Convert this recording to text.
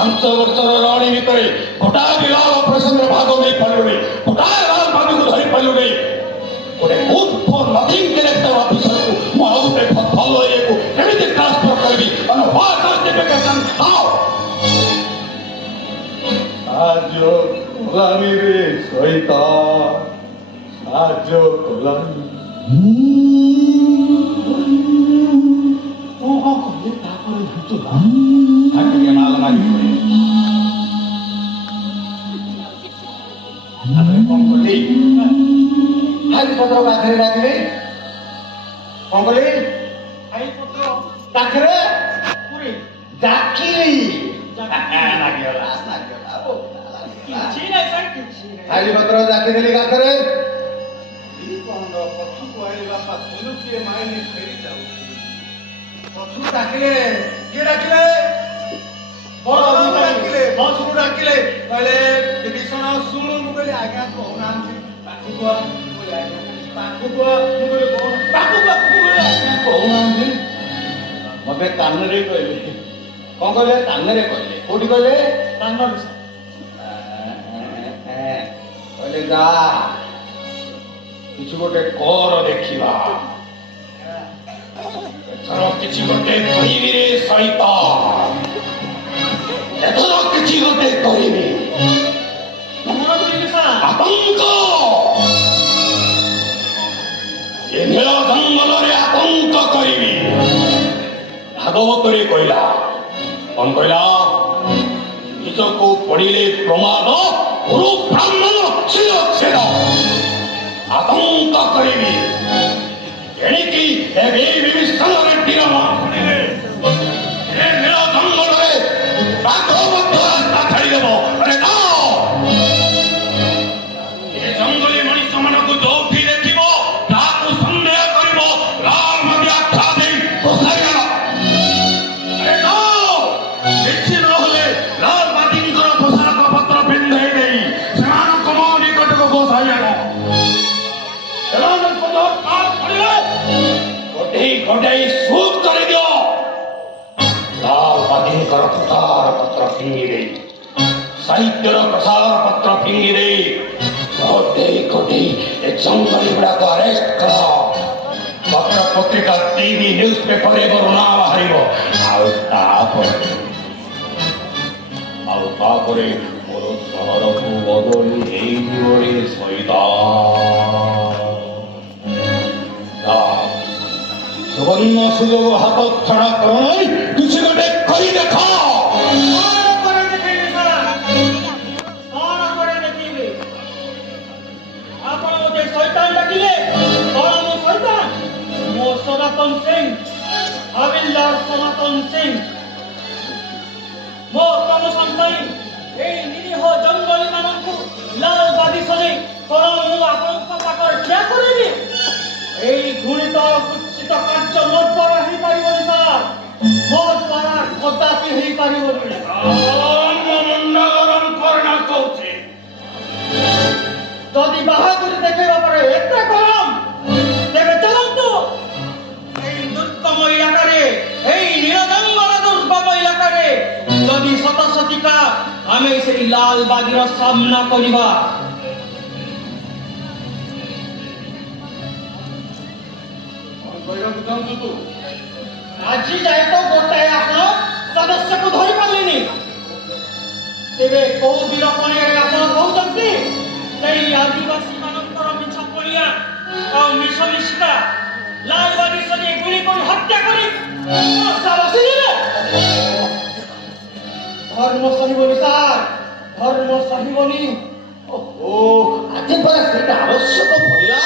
ବର୍ଷର ରଣୀ ଭିତରେ ଗୋଟାଏ ବି ଲାଲ ଅପରେସନରେ ଭାଗ ନେଇ ପାରିଲୁନି, ଗୋଟାଏ ଲାଲ ବାବୁକୁ ଧରି ପାରିଲୁନି। ଗୋଟେ ଗୁଡ୍ ଫର୍ ନଥିଂ ଡିରେକ୍ଟର ଅଫିସରକୁ ମୁଁ ଆଉ ଗୋଟେ ଭଲ ଇଏକୁ କେମିତି ଟ୍ରାନ୍ସଫର କରିବି? ମାନେ ହ୍ୱାଟ୍ ଜଷ୍ଟିଫିକେସନ୍ ହାଉ? ସାହାଯ୍ୟ କଲାମିରେ ସହିତ ସାହାଯ୍ୟ କଲାମି କହିଲେ ତାପରେ ଜାଣିଛୁ ନା ଟିକେ ମାଲ ମାରି କଣ କଲି? ଖାଲି ପତ୍ର ପାଖରେ ଡାକିଲେ କଣ କଲି? ଖାଲି ପତ୍ର ପାଖରେ ଡାକିଲି ଖାଲି ପତ୍ର ଡାକିଦେଲି ପାଖରେ ଡାକିଲେ କିଏ ଡାକିଲେ? ବସକୁ ଡାକିଲେ କହିଲେ ବିଭୀଷଣ ଶୁଣୁ। ମୁଁ କହିଲି ଆଜ୍ଞା କହୁନାହାନ୍ତି ପାଖକୁ କହୁନାହାନ୍ତି। ମତେ କାନରେ କହିଲେ କଣ କହିଲେ? କାନରେ କହିଲେ କୋଉଠି କହିଲେ? କାନରେ କହିଲେ ଯା କିଛି ଗୋଟେ କର ଦେଖିବା, ଏଥର କିଛି ଗୋଟେ କହିବି ରେ ସହିତ, ଏଥର କିଛି ଗୋଟେ କହିବି। ଆତଙ୍କ ଏ ନୀଳ ଜଙ୍ଗଲରେ ଆତଙ୍କ କରିବି। ଭାଗବତରେ କହିଲା କଣ କହିଲା? ନିଜକୁ ପଡ଼ିଲେ ପ୍ରମାଦ ଗୁରୁ ବ୍ରାହ୍ମଣ ଶିରଚ୍ଛେଦ। ଆତଙ୍କ କରିବି ଏଣିକି ଏବେ ବିଭୀଷଣରେ ତୀର ମାରିବେ। ଏ ନୀଳ ଜଙ୍ଗଲରେ ବାଘ ମଧ୍ୟ ରାସ୍ତା ଛାଡ଼ିଦେବ। ଆରେ ନା ଏ ଜଙ୍ଗଲୀ ମଣିଷ ମାନଙ୍କୁ ଯୋଉଠି ଦେଖିବ ତାକୁ ସନ୍ଦେହ କରିବ, ଲାଲ ନଦୀ ଆଖ୍ୟା ଦେଇ ବସାଇବା। ଆରେ ନା କିଛି ନହେଲେ ଲାଲ ବାଦୀଙ୍କର ପୋଷାକ ପତ୍ର ପିନ୍ଧେଇ ଦେଇ ସେମାନଙ୍କ ମୋ ନିକଟକୁ ବସାଇବ। ଗୋଟେଇ ସୁଟ୍ କରିଦିଅ। ଲାଲ ବାଦୀଙ୍କର ପ୍ରସାର ପତ୍ର ଫିଙ୍ଗି ଦେଇ, ସାହିତ୍ୟର ପ୍ରସାର ପତ୍ର ଫିଙ୍ଗି ଦେଇ ଗୋଟେଇ ଏ ଜଙ୍ଗଲୀ ଗୁଡାକ ଆରେଷ୍ଟ କର। ପତ୍ର ପତ୍ରିକା, ଟିଭି, ନ୍ୟୁଜ ପେପରରେ ବର୍ଣ୍ଣନା ବାହାରିବ। ଆଉ ତାପରେ ମୋର ସହରକୁ ବଦଳି ହେଇଯିବ ସହିତ। ସୁବର୍ଣ୍ଣ ସୁଯୋଗ ହାତ ଛଡ଼ା କର ନାହିଁ, କିଛି ଗୋଟେ କରି ଦେଖ। ଆପଣ ମୋତେ ଶୈତାନ ଡାକିଲେ? କଣ ମୁଁ ଶୈତାନ? ମୋ ସନାତନ ସିଂ, ହାବିଲଦାର ସନାତନ ସିଂ। ମୋ ପ୍ରମୋଶନ ପାଇଁ এই নিরীহ জঙ্গলী ମାନଙ୍କୁ লাল বাদী সজাই কଣ ମୁଁ ଆପଣଙ୍କ ପାଖରେ ଠିଆ କରିବି? এই ঘূর্ণিত কুৎসিত କାର୍ଯ୍ୟ ମୋ ଦ୍ୱାରା ହେଇପାରିବନି ସାର୍, ମୋ ଦ୍ୱାରା କଦାପି ହେଇପାରିବନି। ଯଦି ବାହାଦୁରୀ ଦେଖେଇବା ପରେ ଏତେ ଗରମ, ତେବେ ଚାଲନ୍ତୁ এই ଦୁର୍ଗମ ଇଲାକାରେ, এই ନୀଳ ଜଙ୍ଗଲ ଦୁର୍ଗମ ଇଲାକାରେ ଯଦି ଶତଶତିକା ଆମେ ସେଇ ଲାଲ ବାଦୀର ସାମ୍ନା କରିବା। ଆଜି ଯାଏ ତ ଗୋଟାଏ ଆପଣ ସଦସ୍ୟକୁ ଧରି ପାରିଲେନି, ତେବେ କୋଉ ବୀର ପଣିଆରେ ଆପଣ କହୁଛନ୍ତି ସେଇ ଆଦିବାସୀ ମାନଙ୍କର ମିଛ ପଣିଆ ଆଉ ମିଶମିଶିକା ଲାଲ ବାଦୀ ସଜେଇ ଗୁଳି କରି ହତ୍ୟା କରି ଧର୍ମ ସହିବନି ସାର୍, ଧର୍ମ ସହିବନି। ଆଜି ପରା ସେଇଟା ଆବଶ୍ୟକ ପଡ଼ିଲା।